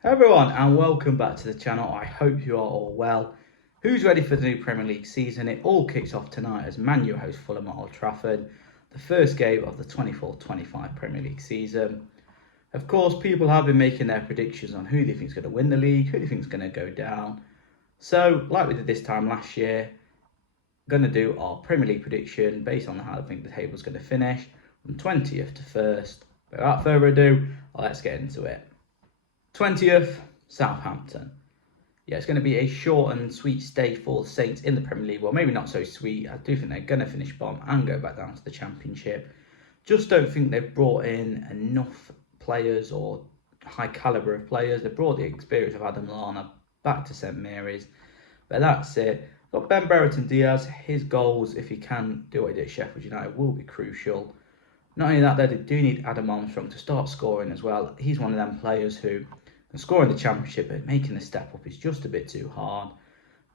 Hello everyone and welcome back to the channel. I hope you are all well. Who's ready for the new Premier League season? It all kicks off tonight as Man U host Fulham at Old Trafford, the first game of the 24-25 Premier League season. Of course, people have been making their predictions on who they think is going to win the league, who they think is going to go down. So, like we did this time last year, going to do our Premier League prediction based on how I think the table is going to finish from 20th to 1st. But without further ado, let's get into it. 20th, Southampton. Yeah, it's going to be a short and sweet stay for the Saints in the Premier League. Well, maybe not so sweet. I do think they're going to finish bottom and go back down to the Championship. Just don't think they've brought in enough players or high calibre of players. They brought the experience of Adam Lallana back to St Mary's. But that's it. Got Ben Brereton Diaz. His goals, if he can do what he did at Sheffield United, will be crucial. Not only that, they do need Adam Armstrong to start scoring as well. He's one of them players who can score in the Championship, but making the step up is just a bit too hard.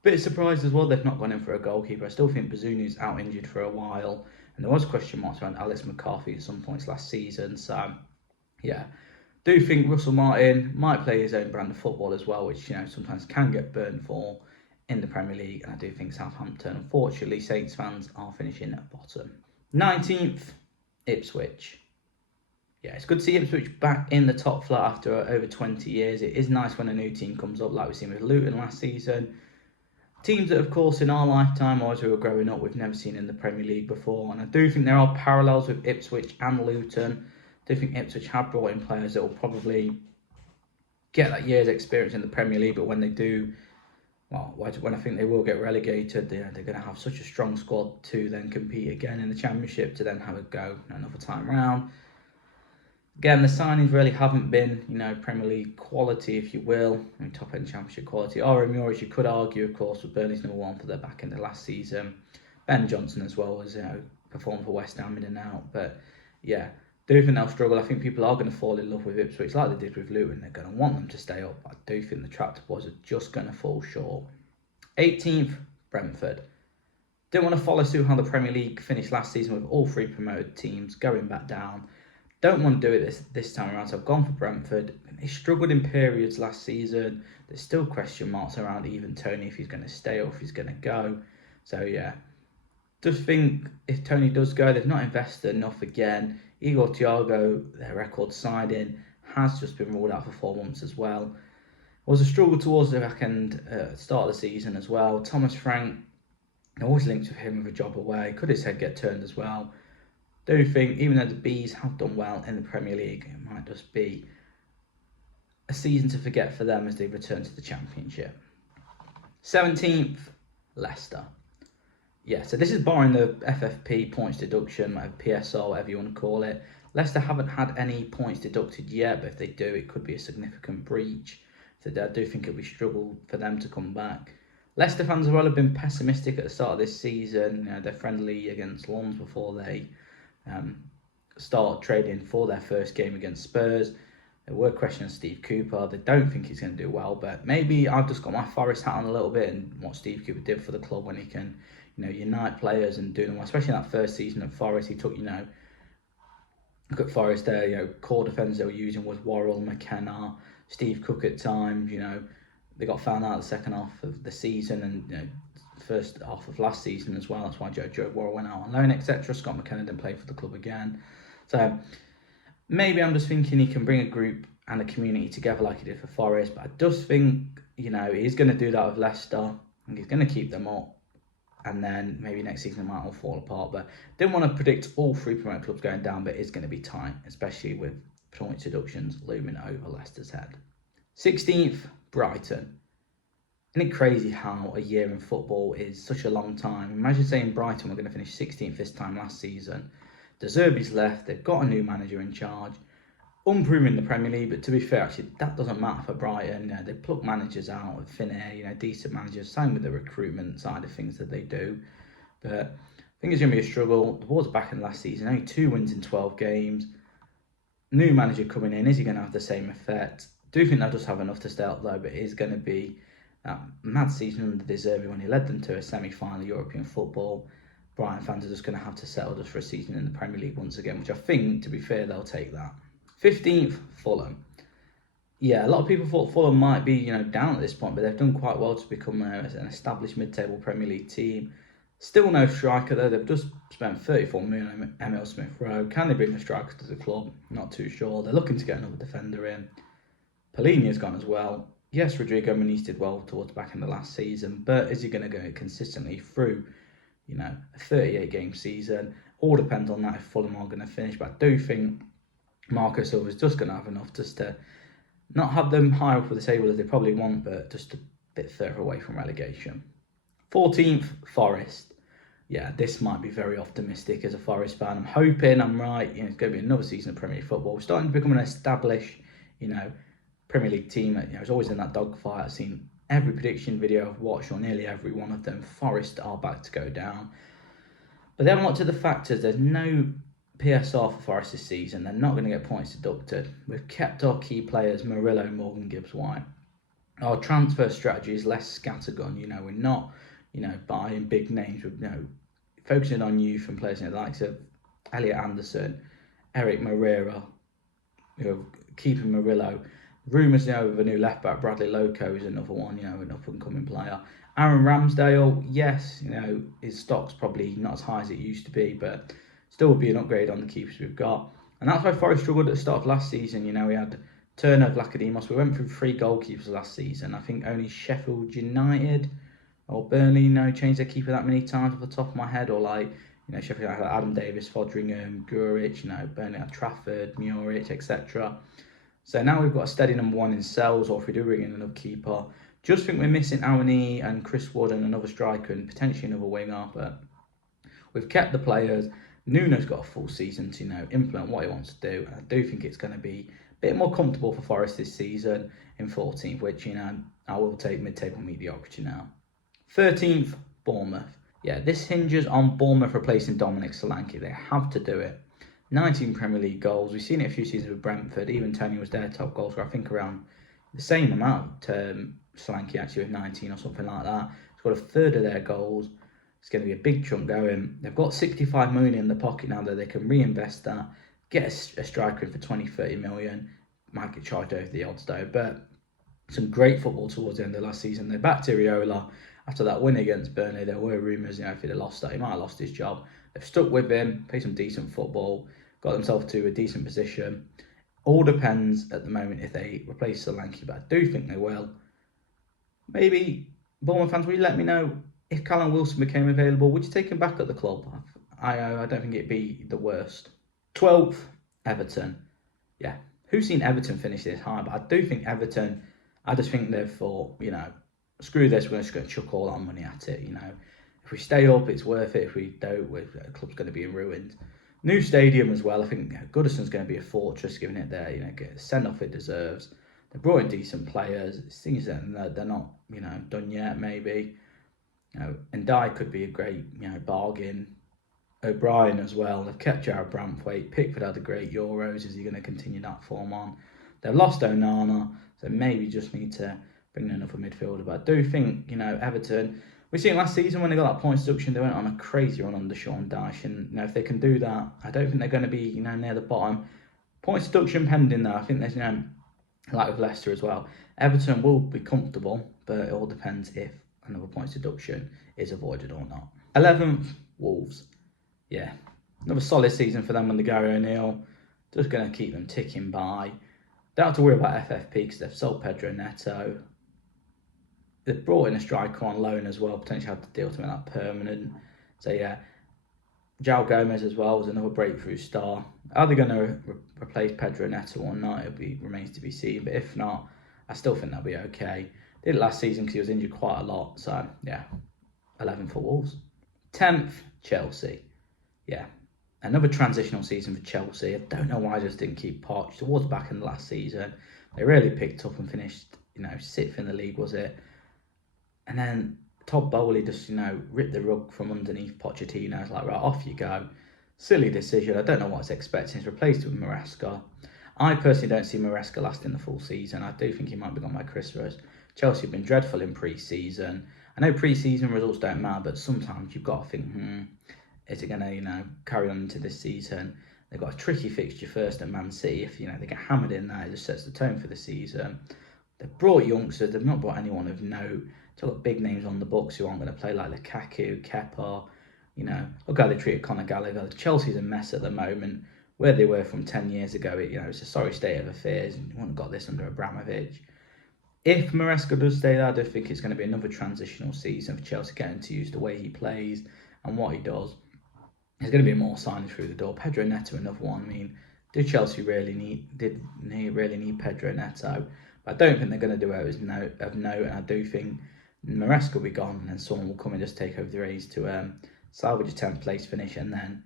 Bit surprised as well they've not gone in for a goalkeeper. I still think Bazuni's out injured for a while, and there was question marks around Alex McCarthy at some points last season. So, yeah, do think Russell Martin might play his own brand of football as well, which sometimes can get burned for in the Premier League. And I do think Southampton, unfortunately, Saints fans are finishing at bottom. 19th, Ipswich. Yeah, it's good to see Ipswich back in the top flight after over 20 years. It is nice when a new team comes up, like we've seen with Luton last season. Teams that, of course, in our lifetime or as we were growing up, we've never seen in the Premier League before. And I do think there are parallels with Ipswich and Luton. I do think Ipswich have brought in players that will probably get that year's experience in the Premier League, but when they do, well, when I think they will get relegated, they're going to have such a strong squad to then compete again in the Championship, to then have a go another time round. Again, the signings really haven't been, Premier League quality, if you will, top-end Championship quality. Aaron Muir, as you could argue, of course, was Burnley's number one for the back end of last season. Ben Johnson as well was, performed for West Ham in and out. But, yeah, do think they'll struggle. I think people are going to fall in love with Ipswich like they did with Luton. They're going to want them to stay up. I do think the tractor boys are just going to fall short. 18th, Brentford. Didn't want to follow suit how the Premier League finished last season with all three promoted teams going back down. Don't want to do it this time around, so I've gone for Brentford. They struggled in periods last season. There's still question marks around even Tony, if he's going to stay or if he's going to go. So, yeah. Just think if Tony does go, they've not invested enough again. Igor Thiago, their record signing, has just been ruled out for 4 months as well. It was a struggle towards the back end start of the season as well. Thomas Frank, always linked with him with a job away. Could his head get turned as well? Do think, even though the Bees have done well in the Premier League, it might just be a season to forget for them as they return to the Championship. 17th, Leicester. Yeah, so this is barring the FFP points deduction, PSO, whatever you want to call it. Leicester haven't had any points deducted yet, but if they do, it could be a significant breach. So I do think it'll be a struggle for them to come back. Leicester fans as well have been pessimistic at the start of this season. They're friendly against Lons before they start trading for their first game against Spurs. There were questions Steve Cooper. They don't think he's going to do well, but maybe I've just got my Forest hat on a little bit and what Steve Cooper did for the club when he can, unite players and do them well. Especially in that first season of Forest, he took, look at Forest there. Core defenders they were using was Worrell, McKenna, Steve Cook at times. They got found out the second half of the season and first half of last season as well. That's why Joe Worrell went out on loan, etc. Scott McKenna didn't play for the club again. So maybe I'm just thinking he can bring a group and a community together like he did for Forest. But I just think, he's going to do that with Leicester. And he's going to keep them up. And then maybe next season it might all fall apart. But didn't want to predict all three promoted clubs going down, but it's going to be tight, especially with point deductions looming over Leicester's head. 16th, Brighton. Isn't it crazy how a year in football is such a long time? Imagine saying Brighton were going to finish 16th this time last season. De Zerbi's left, they've got a new manager in charge. Unproven in the Premier League, but to be fair, actually, that doesn't matter for Brighton. They pluck managers out of thin air, decent managers. Same with the recruitment side of things that they do. But I think it's going to be a struggle. The Wolves back in last season, only 2 wins in 12 games. New manager coming in, is he going to have the same effect? Do think they'll just have enough to stay up though, but it is going to be that mad season under De Zerbi when he led them to a semi-final European football. Brighton fans are just going to have to settle just for a season in the Premier League once again, which I think, to be fair, they'll take that. 15th, Fulham. Yeah, a lot of people thought Fulham might be, down at this point, but they've done quite well to become an established mid-table Premier League team. Still no striker though. They've just spent 34 million on Emil Smith-Rowe. Can they bring the striker to the club? Not too sure. They're looking to get another defender in. Polinia's gone as well. Yes, Rodrigo Muniz did well towards the back end of last season, but is he going to go consistently through, a 38-game season? All depends on that if Fulham are going to finish. But I do think Marco Silva's just going to have enough just to not have them higher up for the table as they probably want, but just a bit further away from relegation. 14th, Forest. Yeah, this might be very optimistic as a Forest fan. I'm hoping I'm right. It's going to be another season of Premier League football. We're starting to become an established, Premier League team that is always in that dogfight. I've seen every prediction video I've watched, or nearly every one of them. Forest are back to go down. But then lots of the factors. There's no PSR for Forest this season. They're not going to get points deducted. We've kept our key players, Murillo, Morgan, Gibbs, White. Our transfer strategy is less scattergun. We're not, buying big names. We're, focusing on youth and players, the likes of Elliot Anderson, Eric Moreira, keeping Murillo. Rumours, of a new left back, Bradley Loco is another one, an up and coming player. Aaron Ramsdale, yes, his stock's probably not as high as it used to be, but still would be an upgrade on the keepers we've got. And that's why Forest struggled at the start of last season. We had Turner, Vlachodimos. We went through 3 goalkeepers last season. I think only Sheffield United or Burnley, changed their keeper that many times off the top of my head. Or Sheffield United had Adam Davis, Fodringham, Gurich, Burnley had Trafford, Muric, etc. So now we've got a steady number 1 in Sells, or if we do bring in another keeper. Just think we're missing Awani and Chris Wood and another striker and potentially another winger, but we've kept the players. Nuno's got a full season to, implement what he wants to do. And I do think it's going to be a bit more comfortable for Forest this season in 14th, which, I will take mid-table mediocrity now. 13th, Bournemouth. Yeah, this hinges on Bournemouth replacing Dominic Solanke. They have to do it. 19 Premier League goals. We've seen it a few seasons with Brentford. Even Tony was their top goal scorer, I think around the same amount to Solanke actually with 19 or something like that. He's got a third of their goals. It's going to be a big chunk going. They've got 65 million in the pocket now that they can reinvest that, get a striker in for 20, 30 million. Might get charged over the odds though, but some great football towards the end of last season. They're back to Iriola. After that win against Burnley, there were rumours, if he'd have lost that, he might have lost his job. They've stuck with him, played some decent football, got themselves to a decent position. All depends at the moment if they replace Solanke, but I do think they will. Maybe, Bournemouth fans, will you let me know if Callum Wilson became available? Would you take him back at the club? I don't think it'd be the worst. 12th, Everton. Yeah, who's seen Everton finish this high? But I do think Everton, I just think they've thought, screw this, we're just going to chuck all our money at it, If we stay up, it's worth it. If we don't, the club's going to be in ruins. New stadium as well. I think Goodison's going to be a fortress, giving it their, send off it deserves. They brought in decent players. Things that they're not, done yet. Maybe, and Dye could be a great, bargain. O'Brien as well. They've kept Jared Brantwaite. Pickford had a great Euros. Is he going to continue that form on? They've lost Onana, so maybe just need to bring in another midfielder. But I do think, Everton. We seen last season when they got that points deduction, they went on a crazy run under Sean Dyche, and if they can do that, I don't think they're going to be near the bottom. Points deduction pending though. I think there's like with Leicester as well. Everton will be comfortable, but it all depends if another points deduction is avoided or not. 11th, Wolves. Yeah, another solid season for them under Gary O'Neill. Just going to keep them ticking by. Don't have to worry about FFP because they've sold Pedro Neto. They've brought in a striker on loan as well, potentially have to deal to make that permanent. So yeah, João Gomez as well was another breakthrough star. Are they going to replace Pedro Neto or not? It remains to be seen. But if not, I still think they'll be okay. Did it last season because he was injured quite a lot. So yeah, 11 for Wolves. 10th, Chelsea. Yeah, another transitional season for Chelsea. I don't know why I just didn't keep Poch. Towards the back in the last season, they really picked up and finished, 6th in the league, was it? And then Todd Bowley just, ripped the rug from underneath Pochettino. It's like, right, off you go. Silly decision. I don't know what it's expecting. He's replaced it with Maresca. I personally don't see Maresca lasting the full season. I do think he might be gone by Christmas. Chelsea have been dreadful in pre-season. I know pre-season results don't matter, but sometimes you've got to think, is it going to, carry on into this season? They've got a tricky fixture first at Man City. If they get hammered in that, it just sets the tone for the season. They've brought youngsters. They've not brought anyone of note. They've got big names on the books who aren't going to play, like Lukaku, Kepa. Look how they treated Conor Gallagher. Chelsea's a mess at the moment. Where they were from 10 years ago, it's a sorry state of affairs. You wouldn't have got this under Abramovich. If Maresca does stay there, I do think it's going to be another transitional season for Chelsea, getting to use the way he plays and what he does. There's going to be more signings through the door. Pedro Neto, another one. I mean, did Chelsea really need Pedro Neto? But I don't think they're going to do it of note, and I do think Maresca will be gone, and then someone will come and just take over the reins to salvage a 10th place finish, and then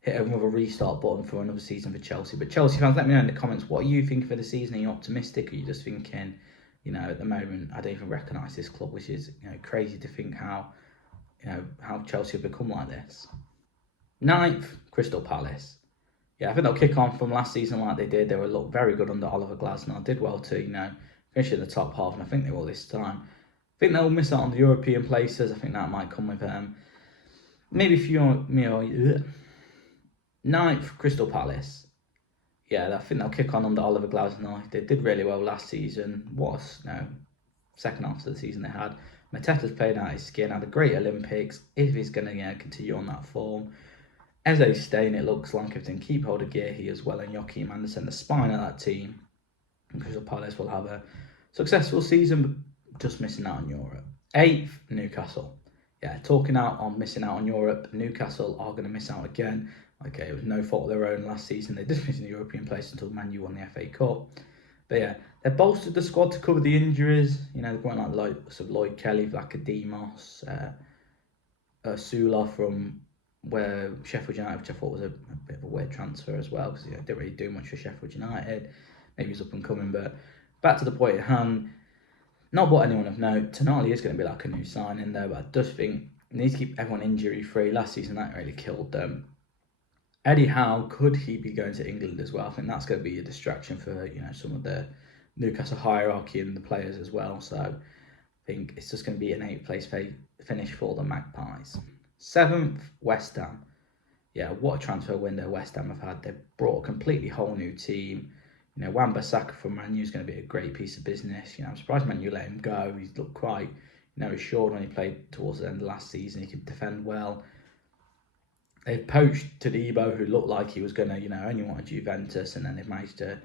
hit another restart button for another season for Chelsea. But Chelsea fans, let me know in the comments, what are you thinking for the season? Are you optimistic? Or are you just thinking, at the moment, I don't even recognise this club, which is crazy to think how Chelsea have become like this. 9th, Crystal Palace. Yeah, I think they'll kick on from last season like they did. They were looked very good under Oliver Glasner. Did well to, finish in the top half, and I think they will this time. I think they'll miss out on the European places. I think that might come with maybe a few 9th, Crystal Palace. Yeah, I think they'll kick on under Oliver Glasner. They did really well last season. Second half of the season they had. Mateta's played out his skin, had a great Olympics. If he's going to continue on that form. Eze's staying, it looks like, if they can keep hold of Gearhey as well, and Joachim Andersen, the spine of that team. And Crystal Palace will have a successful season, but just missing out on Europe. 8th, Newcastle. Yeah, talking out on missing out on Europe, Newcastle are going to miss out again. Okay, it was no fault of their own last season. They did miss in the European place until Man U won the FA Cup. But yeah, they bolstered the squad to cover the injuries. They're going like the likes of Lloyd Kelly, Vlachodimos, Sula from where Sheffield United, which I thought was a bit of a weird transfer as well, because didn't really do much for Sheffield United. Maybe he's up and coming, but back to the point at hand. Not bought anyone of note. Tonali is going to be like a new signing there, but I just think they need to keep everyone injury free. Last season that really killed them. Eddie Howe, could he be going to England as well? I think that's going to be a distraction for some of the Newcastle hierarchy and the players as well. So I think it's just going to be an 8th place finish for the Magpies. 7th, West Ham. Yeah, what a transfer window West Ham have had. They've brought a completely whole new team. Wan-Bissaka from Man U is going to be a great piece of business. I'm surprised Man U let him go. He's looked quite, assured when he played towards the end of last season. He could defend well. They've poached Todibo, who looked like he was going to, only wanted Juventus, and then they've managed to,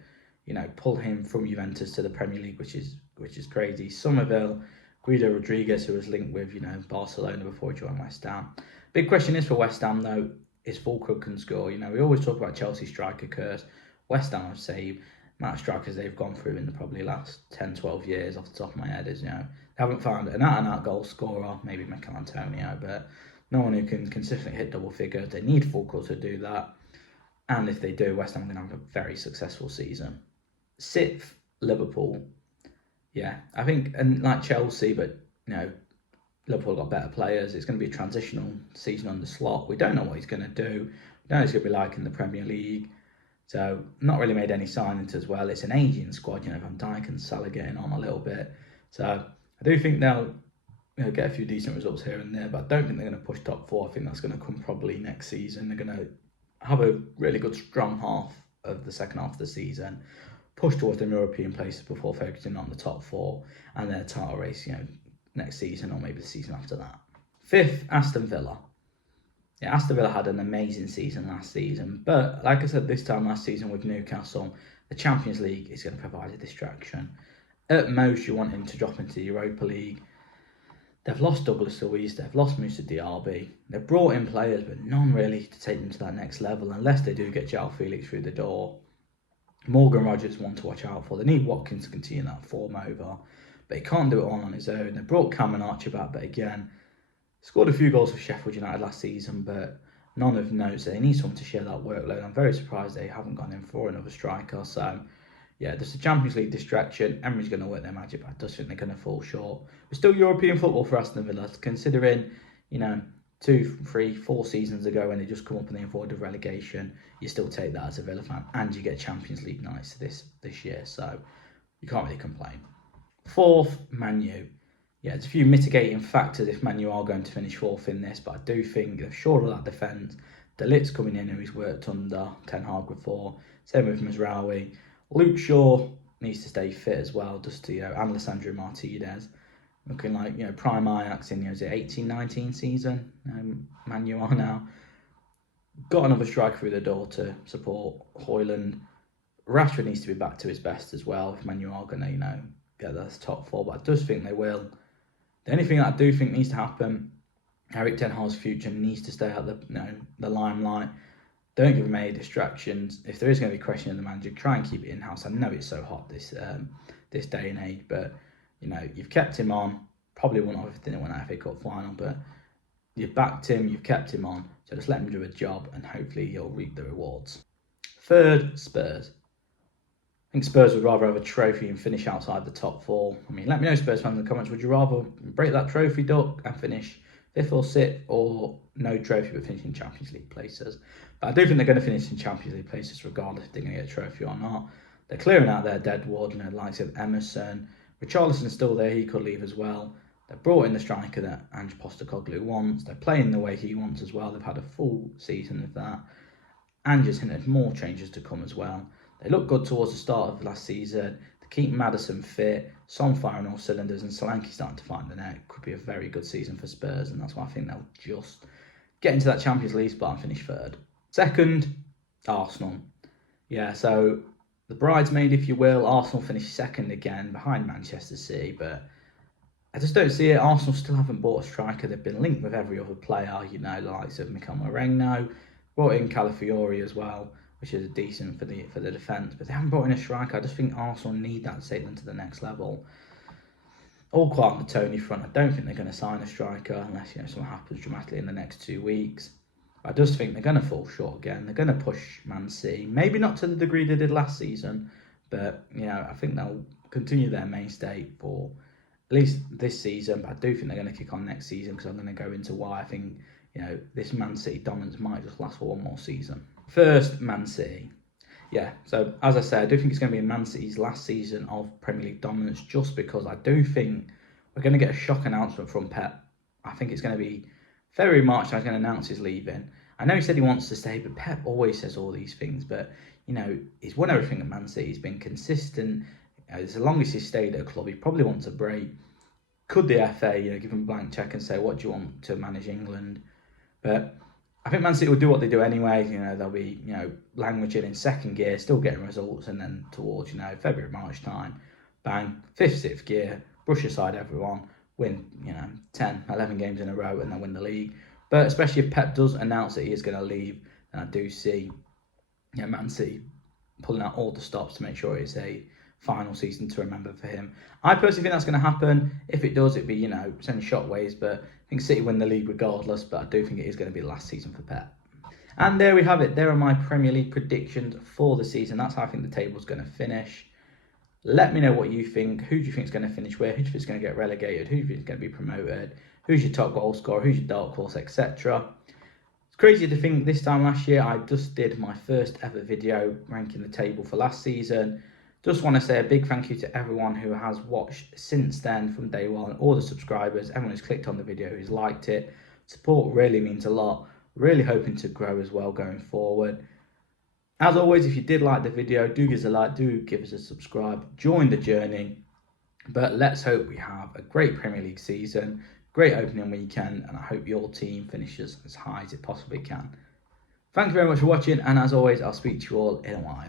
pull him from Juventus to the Premier League, which is crazy. Somerville, Guido Rodriguez, who was linked with, Barcelona before he joined West Ham. Big question is for West Ham, though, is Fulkrug can score. We always talk about Chelsea striker curse. West Ham, I'd say, amount of strikers they've gone through in the probably last 10, 12 years off the top of my head is, they haven't found an out-and-out goal scorer, maybe Mikel Antonio, but no one who can consistently hit double figures. They need Fulkrug to do that. And if they do, West Ham are going to have a very successful season. 6th, Liverpool. Yeah, I think, and like Chelsea, but, Liverpool got better players. It's going to be a transitional season on the slot. We don't know what he's going to do. We don't know what he's going to be like in the Premier League. So, not really made any signings as well. It's an aging squad, Van Dijk and Salah getting on a little bit. So, I do think they'll get a few decent results here and there, but I don't think they're going to push top 4. I think that's going to come probably next season. They're going to have a really good, strong half of the second half of the season, push towards the European places before focusing on the top 4 and then a title race, next season or maybe the season after that. 5th, Aston Villa. Yeah, Aston Villa had an amazing season last season, but like I said this time last season with Newcastle, the Champions League is going to provide a distraction. At most, you want him to drop into the Europa League. They've lost Douglas Luiz, they've lost Moussa Diaby. They've brought in players, but none really to take them to that next level, unless they do get João Felix through the door. Morgan Rogers one to watch out for. They need Watkins to continue that form over, but he can't do it all on his own. They brought Cameron Archer back, but again, scored a few goals for Sheffield United last season, but none of note. So they need someone to share that workload. I'm very surprised they haven't gone in for another striker. So yeah, there's a Champions League distraction. Emery's going to work their magic, but I just think they're going to fall short. But still European football for Aston Villa, considering, 2, 3, 4 seasons ago when they just come up and they avoided relegation, you still take that as a Villa fan, and you get Champions League nights this year, so you can't really complain. 4th, Man U. Yeah, there's a few mitigating factors if Man U are going to finish 4th in this, but I do think they're short of that defence. De Ligt's coming in, who he's worked under Ten Hag before. Same with Mazraoui. Luke Shaw needs to stay fit as well, just to, and Alessandro Martinez. Looking like, prime Ajax in, is it 18-19 season? Man U are now. Got another striker through the door to support Højlund. Rashford needs to be back to his best as well if Man U are going to, get those top four, but I just think they will. The only thing that I do think needs to happen, Erik Ten Hag's future needs to stay out the limelight. Don't give him any distractions. If there is going to be questioning the manager, try and keep it in-house. I know it's so hot this day and age, but you've kept him on. Probably didn't win that FA Cup final, but you've backed him, you've kept him on. So just let him do a job, and hopefully he'll reap the rewards. Third, Spurs. I think Spurs would rather have a trophy and finish outside the top four. I mean, let me know, Spurs fans, in the comments. Would you rather break that trophy duck and finish 5th or 6th, or no trophy but finish in Champions League places? But I do think they're going to finish in Champions League places regardless if they're going to get a trophy or not. They're clearing out their deadwood, the likes of Emerson. Richarlison's still there, he could leave as well. They've brought in the striker that Ange Postecoglou wants. They're playing the way he wants as well. They've had a full season of that. Ange has hinted more changes to come as well. They look good towards the start of last season. They keep Maddison fit, Son firing all cylinders, and Solanke starting to find the net. Could be a very good season for Spurs, and that's why I think they'll just get into that Champions League spot and finish 3rd. Second, Arsenal. Yeah, so the bridesmaid, if you will. Arsenal finished 2nd again behind Manchester City, but I just don't see it. Arsenal still haven't bought a striker. They've been linked with every other player, the likes of Mikel Moreno, brought in Calafiori as well, which is decent for the defence, but they haven't brought in a striker. I just think Arsenal need that to take them to the next level. All quiet on the Tony front. I don't think they're going to sign a striker unless something happens dramatically in the next 2 weeks. I just think they're going to fall short again. They're going to push Man City, maybe not to the degree they did last season, but I think they'll continue their mainstay for at least this season. But I do think they're going to kick on next season, because I'm going to go into why I think this Man City dominance might just last for one more season. First, Man City. Yeah, so as I said, I do think it's going to be Man City's last season of Premier League dominance, just because I do think we're going to get a shock announcement from Pep. I think it's going to be February, March, and he's going to announce his leaving. I know he said he wants to stay, but Pep always says all these things. But, he's won everything at Man City. He's been consistent. As long as he's stayed at a club, he probably wants a break. Could the FA, give him a blank check and say, what do you want to manage England? But I think Man City will do what they do anyway. They'll be, languishing in 2nd gear, still getting results, and then towards, February, March time, bang, 5th, 6th gear, brush aside everyone, win, 10, 11 games in a row, and then win the league. But especially if Pep does announce that he is going to leave, then I do see, Man City pulling out all the stops to make sure it's a final season to remember for him. I personally think that's going to happen. If it does, it'd be, sending shockwaves, but I think City win the league regardless, but I do think it is going to be the last season for Pep. And there we have it. There are my Premier League predictions for the season. That's how I think the table's going to finish. Let me know what you think. Who do you think is going to finish where? Who do you think is going to get relegated? Who do you think is going to be promoted? Who's your top goal scorer? Who's your dark horse, etc. It's crazy to think this time last year I just did my first ever video ranking the table for last season. Just want to say a big thank you to everyone who has watched since then from day one, all the subscribers, everyone who's clicked on the video, who's liked it. Support really means a lot. Really hoping to grow as well going forward. As always, if you did like the video, do give us a like, do give us a subscribe, join the journey. But let's hope we have a great Premier League season, great opening weekend, and I hope your team finishes as high as it possibly can. Thank you very much for watching, and as always, I'll speak to you all in a while.